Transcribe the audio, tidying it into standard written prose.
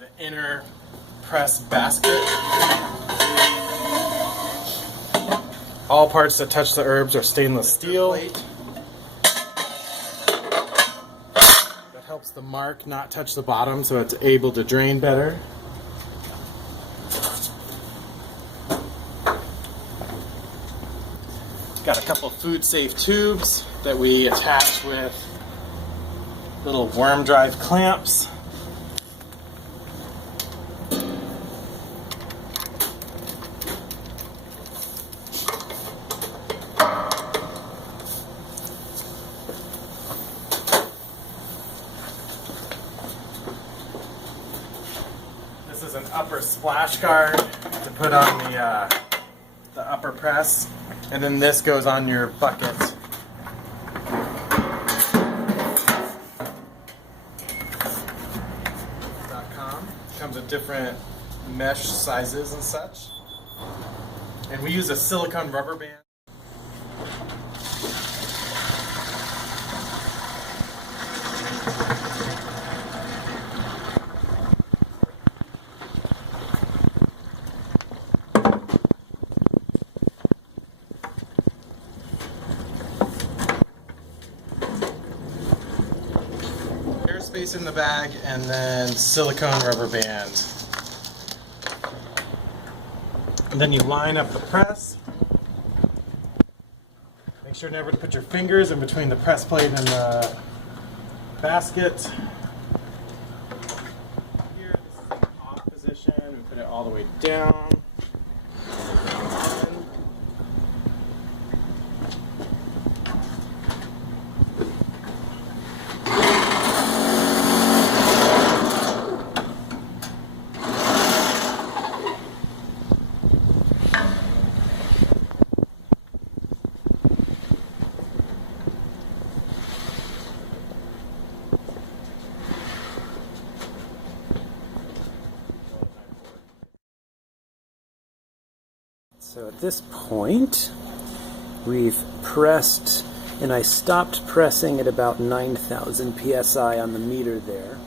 the inner press basket. All parts that touch the herbs are stainless steel. That helps the mark not touch the bottom so it's able to drain better. Got a couple food safe tubes that we attach with little worm drive clamps. This is an upper splash guard to put on the upper press, and then this goes on your bucket. Comes with different mesh sizes and such. And we use a silicone rubber band. Airspace in the bag, and then silicone rubber band. And then you line up the press. Make sure never to put your fingers in between the press plate and the basket. Here, this is in the off position. We put it all the way down. So at this point, we've pressed, and I stopped pressing at about 9,000 psi on the meter there.